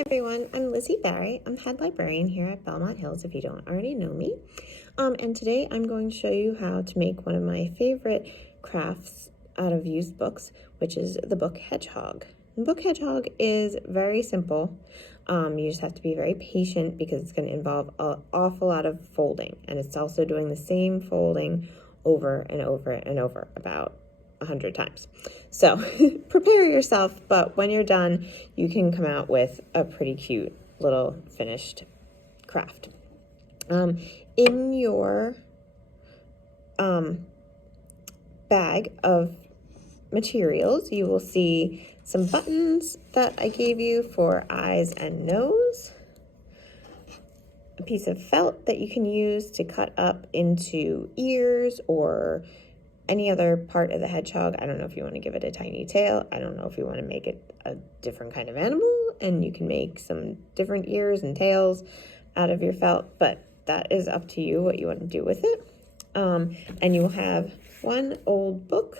everyone, I'm Lizzie Barry. I'm head librarian here at Belmont Hills, if you don't already know me. And today I'm going to show you how to make one of my favorite crafts out of used books, which is the book Hedgehog. The book Hedgehog is very simple. You just have to be very patient because it's going to involve an awful lot of folding, and it's also doing the same folding over and over and over, about 100 times. So prepare yourself, but when you're done, you can come out with a pretty cute little finished craft. In your bag of materials, you will see some buttons that I gave you for eyes and nose, a piece of felt that you can use to cut up into ears or any other part of the hedgehog. I don't know if you want to give it a tiny tail. I don't know if you want to make it a different kind of animal, and you can make some different ears and tails out of your felt, but that is up to you what you want to do with it. And you will have one old book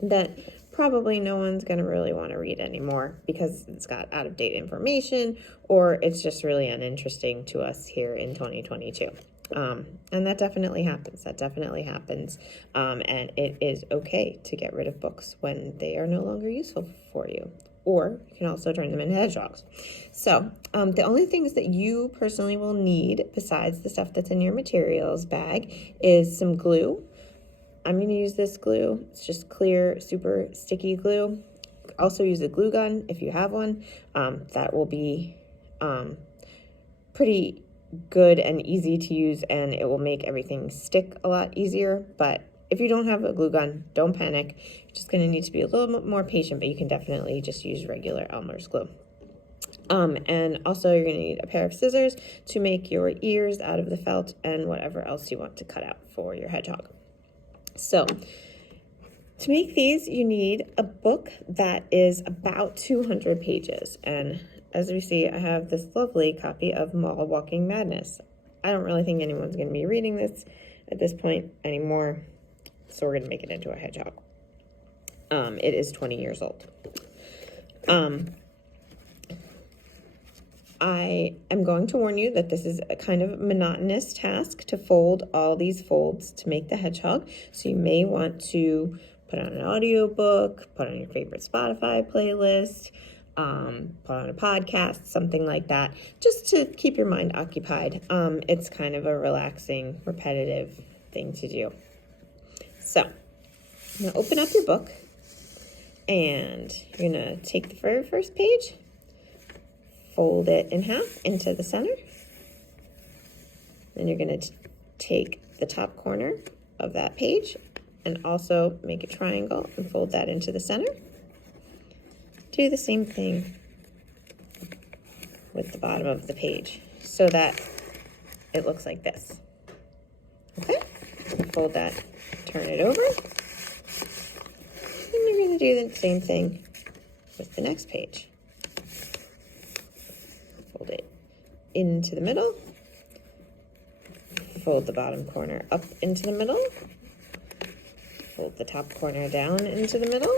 that probably no one's going to really want to read anymore because it's got out-of-date information, or it's just really uninteresting to us here in 2022. And that definitely happens. And it is okay to get rid of books when they are no longer useful for you. Or you can also turn them into hedgehogs. So the only things that you personally will need besides the stuff that's in your materials bag is some glue. I'm going to use this glue. It's just clear, super sticky glue. Also use a glue gun if you have one. That will be pretty good and easy to use, and it will make everything stick a lot easier. But if you don't have a glue gun, don't panic. You're just going to need to be a little bit more patient, but you can definitely just use regular Elmer's glue. And also you're going to need a pair of scissors to make your ears out of the felt and whatever else you want to cut out for your hedgehog. So to make these, you need a book that is about 200 pages. And as we see, I have this lovely copy of Mall Walking Madness. I don't really think anyone's going to be reading this at this point anymore, so we're going to make it into a hedgehog. It is 20 years old. I am going to warn you that this is a kind of monotonous task to fold all these folds to make the hedgehog, so you may want to put on an audiobook, put on your favorite Spotify playlist, put on a podcast, something like that, just to keep your mind occupied. It's kind of a relaxing, repetitive thing to do. So, I'm going to open up your book, and you're going to take the very first page, fold it in half into the center. Then you're going to take the top corner of that page and also make a triangle and fold that into the center. Do the same thing with the bottom of the page so that it looks like this. Okay, fold that, turn it over, and you're going to do the same thing with the next page. Fold it into the middle, fold the bottom corner up into the middle, fold the top corner down into the middle,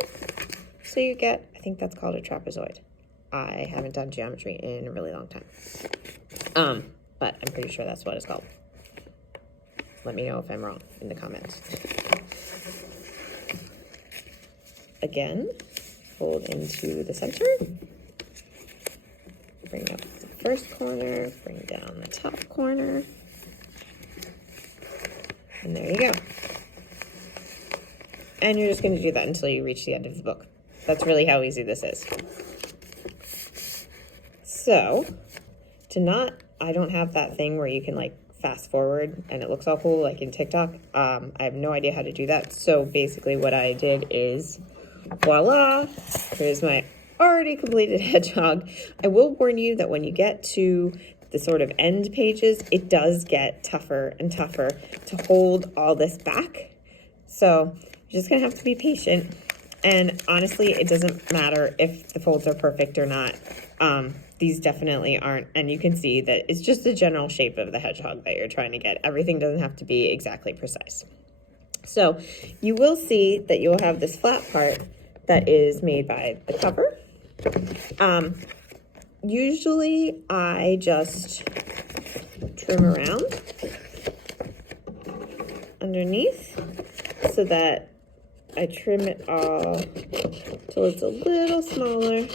so you get, I think that's called a trapezoid. I haven't done geometry in a really long time. But I'm pretty sure that's what it's called. Let me know if I'm wrong in the comments. Again, fold into the center. Bring up the first corner, bring down the top corner. And there you go. And you're just going to do that until you reach the end of the book. That's really how easy this is. So, I don't have that thing where you can like fast forward and it looks all cool like in TikTok. I have no idea how to do that. So basically what I did is, voila, here's my already completed hedgehog. I will warn you that when you get to the sort of end pages, it does get tougher and tougher to hold all this back. So you're just going to have to be patient. And honestly, it doesn't matter if the folds are perfect or not. These definitely aren't. And you can see that it's just the general shape of the hedgehog that you're trying to get. Everything doesn't have to be exactly precise. So you will see that you'll have this flat part that is made by the cover. Usually I just trim around underneath so that I trim it all till it's a little smaller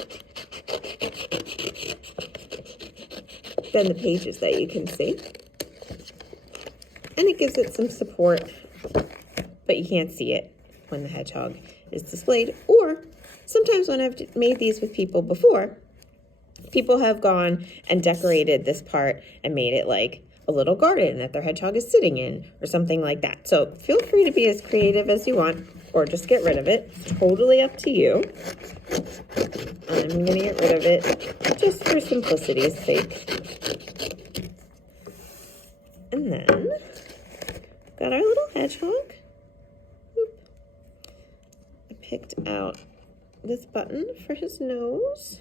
than the pages that you can see. And it gives it some support, but you can't see it when the hedgehog is displayed. Or sometimes when I've made these with people before, people have gone and decorated this part and made it like a little garden that their hedgehog is sitting in or something like that. So feel free to be as creative as you want or just get rid of it. Totally up to you. I'm gonna get rid of it just for simplicity's sake. And then got our little hedgehog. I picked out this button for his nose.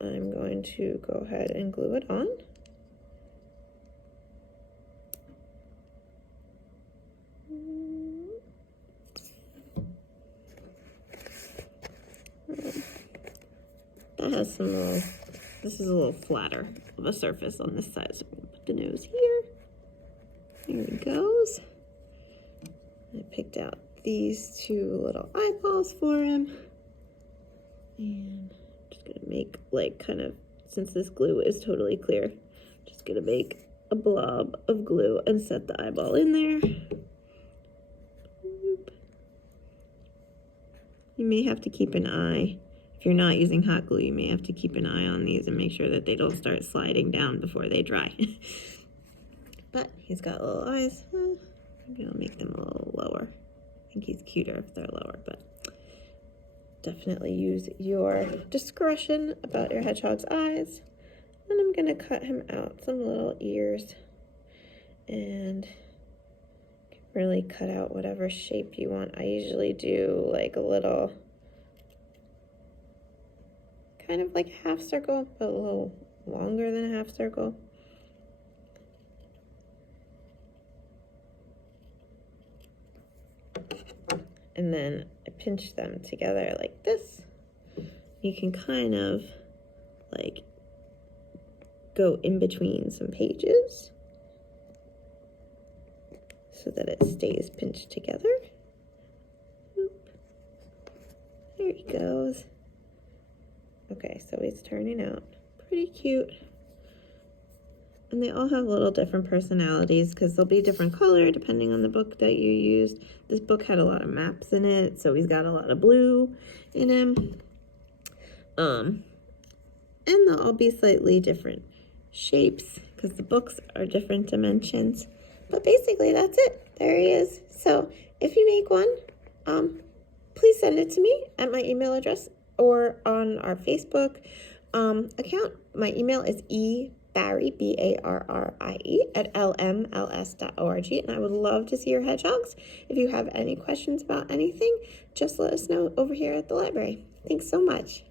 I'm going to go ahead and glue it on. That has some little, this is a little flatter of a surface on this side, so I'm gonna put the nose here. There it goes. I picked out these two little eyeballs for him. And I'm just gonna make like kind of, since this glue is totally clear, just gonna make a blob of glue and set the eyeball in there. You may have to keep an eye. If you're not using hot glue, you may have to keep an eye on these and make sure that they don't start sliding down before they dry. But he's got little eyes. Maybe I'll make them a little lower. I think he's cuter if they're lower, but definitely use your discretion about your hedgehog's eyes. And I'm gonna cut him out some little ears and really cut out whatever shape you want. I usually do like a little, kind of like a half circle, but a little longer than a half circle. And then I pinch them together like this. You can kind of like go in between some pages so that it stays pinched together. Oop. There he goes. Okay, so he's turning out pretty cute. And they all have little different personalities because they'll be different color depending on the book that you used. This book had a lot of maps in it, so he's got a lot of blue in him. And they'll all be slightly different shapes because the books are different dimensions. But basically that's it. There he is. So if you make one, please send it to me at my email address or on our Facebook account. My email is Barrie, B-A-R-R-I-E, at lmls.org, and I would love to see your hedgehogs. If you have any questions about anything, just let us know over here at the library. Thanks so much.